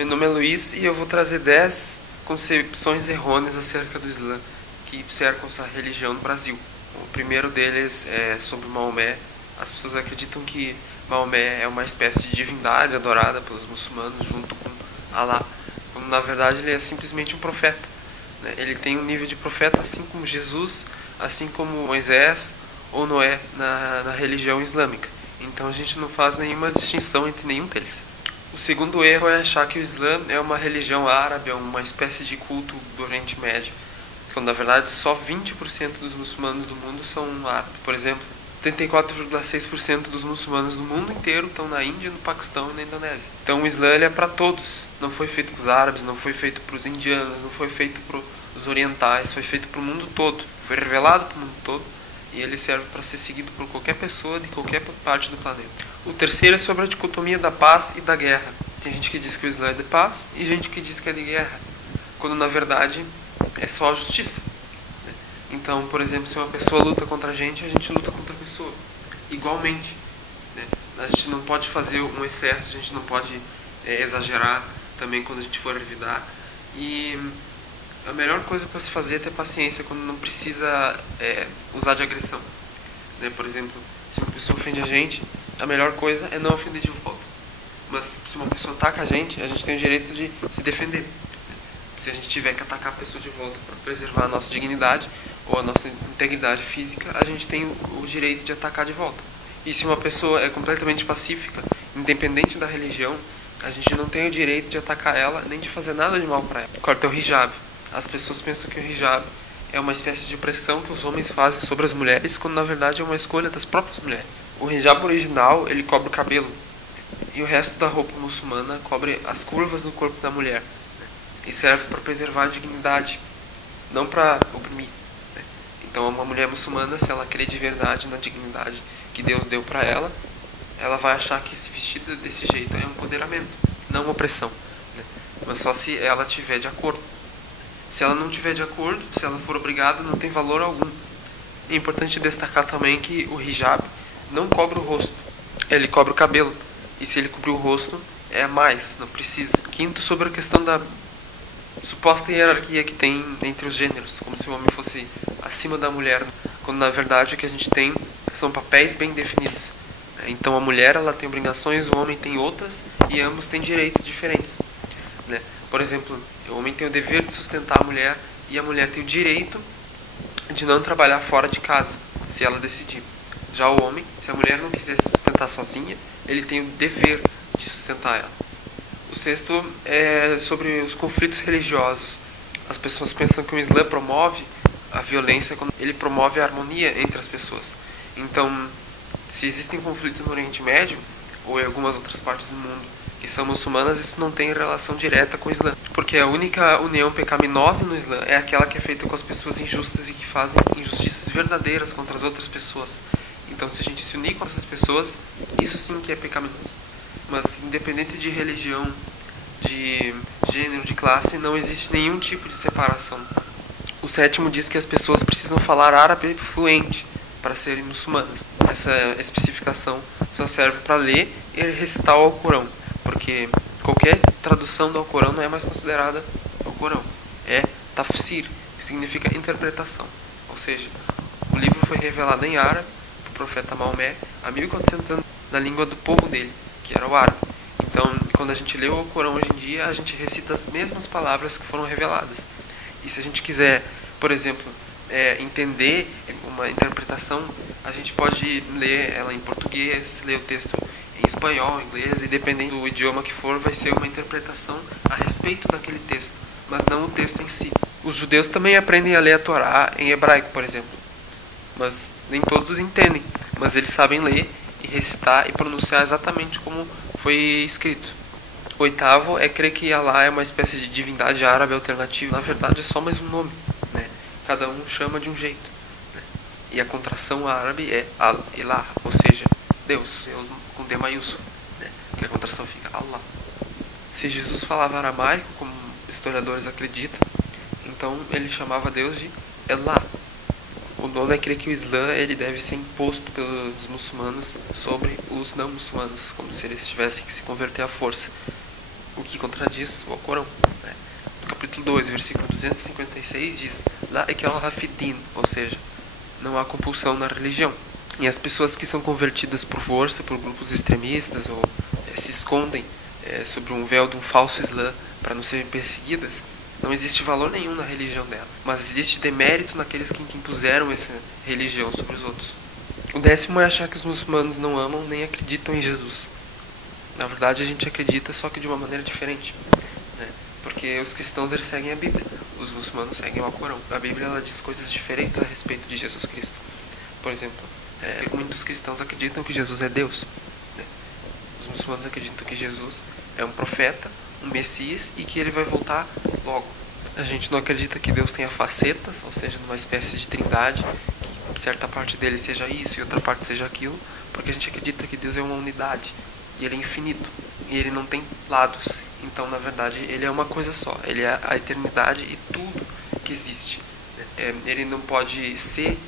Meu nome é Luiz e eu vou trazer 10 concepções errôneas acerca do Islã que cercam essa religião no Brasil. O primeiro deles é sobre Maomé. As pessoas acreditam que Maomé é uma espécie de divindade adorada pelos muçulmanos junto com Alá, quando na verdade ele é simplesmente um profeta. Ele tem um nível de profeta assim como Jesus, assim como Moisés ou Noé na religião islâmica. Então a gente não faz nenhuma distinção entre nenhum deles. O segundo erro é achar que o Islã é uma religião árabe, é uma espécie de culto do Oriente Médio, quando na verdade só 20% dos muçulmanos do mundo são árabes. Por exemplo, 34,6% dos muçulmanos do mundo inteiro estão na Índia, no Paquistão e na Indonésia. Então o Islã ele é para todos. Não foi feito para os árabes, não foi feito para os indianos, não foi feito para os orientais, foi feito para o mundo todo. Foi revelado para o mundo todo e ele serve para ser seguido por qualquer pessoa de qualquer parte do planeta. O terceiro é sobre a dicotomia da paz e da guerra. Tem gente que diz que o Islã é de paz e gente que diz que é de guerra, quando na verdade é só a justiça. Então, por exemplo, se uma pessoa luta contra a gente luta contra a pessoa igualmente. A gente não pode fazer um excesso, a gente não pode exagerar também quando a gente for revidar. E a melhor coisa para se fazer é ter paciência quando não precisa usar de agressão. Por exemplo, se uma pessoa ofende a melhor coisa é não ofender de volta. Mas se uma pessoa ataca a gente tem o direito de se defender. Se a gente tiver que atacar a pessoa de volta para preservar a nossa dignidade ou a nossa integridade física, a gente tem o direito de atacar de volta. E se uma pessoa é completamente pacífica, independente da religião, a gente não tem o direito de atacar ela nem de fazer nada de mal para ela. Quarto é o hijab. As pessoas pensam que o hijab é uma espécie de opressão que os homens fazem sobre as mulheres, quando na verdade é uma escolha das próprias mulheres. O hijab original, ele cobre o cabelo, e o resto da roupa muçulmana cobre as curvas no corpo da mulher. E serve para preservar a dignidade, não para oprimir. Então uma mulher muçulmana, se ela crê de verdade na dignidade que Deus deu para ela, ela vai achar que esse vestido desse jeito é um empoderamento, não uma opressão. Mas só se ela tiver de acordo. Se ela não tiver de acordo, se ela for obrigada, não tem valor algum. É importante destacar também que o hijab não cobre o rosto, ele cobre o cabelo. E se ele cobrir o rosto, é a mais, não precisa. Quinto, sobre a questão da suposta hierarquia que tem entre os gêneros, como se o homem fosse acima da mulher, quando na verdade o que a gente tem são papéis bem definidos. Então a mulher ela tem obrigações, o homem tem outras e ambos têm direitos diferentes. Por exemplo, o homem tem o dever de sustentar a mulher e a mulher tem o direito de não trabalhar fora de casa, se ela decidir. Já o homem, se a mulher não quiser se sustentar sozinha, ele tem o dever de sustentar ela. O sexto é sobre os conflitos religiosos. As pessoas pensam que o Islã promove a violência quando ele promove a harmonia entre as pessoas. Então, se existem conflitos no Oriente Médio ou em algumas outras partes do mundo que são muçulmanas, isso não tem relação direta com o Islã. Porque a única união pecaminosa no Islã é aquela que é feita com as pessoas injustas e que fazem injustiças verdadeiras contra as outras pessoas. Então, se a gente se unir com essas pessoas, isso sim que é pecaminoso. Mas, independente de religião, de gênero, de classe, não existe nenhum tipo de separação. O sétimo diz que as pessoas precisam falar árabe fluente para serem muçulmanas. Essa especificação só serve para ler e recitar o Alcorão, porque qualquer tradução do Alcorão não é mais considerada Alcorão. É tafsir, que significa interpretação. Ou seja, o livro foi revelado em árabe para o profeta Maomé há 1400 anos na língua do povo dele, que era o árabe. Então, quando a gente lê o Alcorão hoje em dia, a gente recita as mesmas palavras que foram reveladas. E se a gente quiser, por exemplo, entender uma interpretação, a gente pode ler ela em português, ler o texto em espanhol, em inglês, e dependendo do idioma que for, vai ser uma interpretação a respeito daquele texto, mas não o texto em si. Os judeus também aprendem a ler a Torá em hebraico, por exemplo, mas nem todos entendem, mas eles sabem ler e recitar e pronunciar exatamente como foi escrito. O oitavo é crer que Alá é uma espécie de divindade árabe alternativa. Na verdade é só mais um nome, Cada um chama de um jeito, E a contração árabe é Al-Ilah, ou seja, Deus com D maiúsculo, Que a contração fica Allah. Se Jesus falava aramaico, como historiadores acreditam, então ele chamava Deus de Elah. O nono é crer que o Islã ele deve ser imposto pelos muçulmanos sobre os não muçulmanos, como se eles tivessem que se converter à força. O o que contradiz o Alcorão, né? No capítulo 2, versículo 256 diz: La ikraha fid-din, ou seja, não há compulsão na religião. E as pessoas que são convertidas por força, por grupos extremistas, ou se escondem sob um véu de um falso Islã para não serem perseguidas, não existe valor nenhum na religião delas, mas existe demérito naqueles que impuseram essa religião sobre os outros. O 10º é achar que os muçulmanos não amam nem acreditam em Jesus. Na verdade, a gente acredita, só que de uma maneira diferente, né? Porque os cristãos eles seguem a Bíblia, os muçulmanos seguem o Alcorão. A Bíblia ela diz coisas diferentes a respeito de Jesus Cristo. Por exemplo, muitos cristãos acreditam que Jesus é Deus, né? Os muçulmanos acreditam que Jesus é um profeta, um Messias e que ele vai voltar logo. A gente não acredita que Deus tenha facetas, ou seja, numa espécie de trindade, que certa parte dele seja isso e outra parte seja aquilo, porque a gente acredita que Deus é uma unidade e ele é infinito e ele não tem lados. Então, na verdade, ele é uma coisa só. Ele é a eternidade e tudo que existe. Ele não pode ser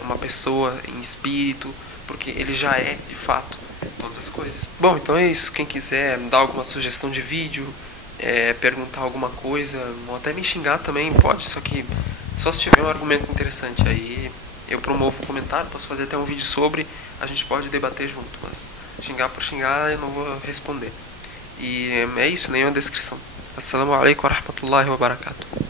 uma pessoa em espírito, porque ele já é, de fato, todas as coisas. Bom, então é isso. Quem quiser dar alguma sugestão de vídeo, perguntar alguma coisa, ou até me xingar também, pode. Só que só se tiver um argumento interessante. Aí eu promovo o comentário, posso fazer até um vídeo sobre, a gente pode debater junto. Mas xingar por xingar eu não vou responder. E é isso, nenhuma descrição. Assalamu alaikum wa rahmatullahi wa barakatuh.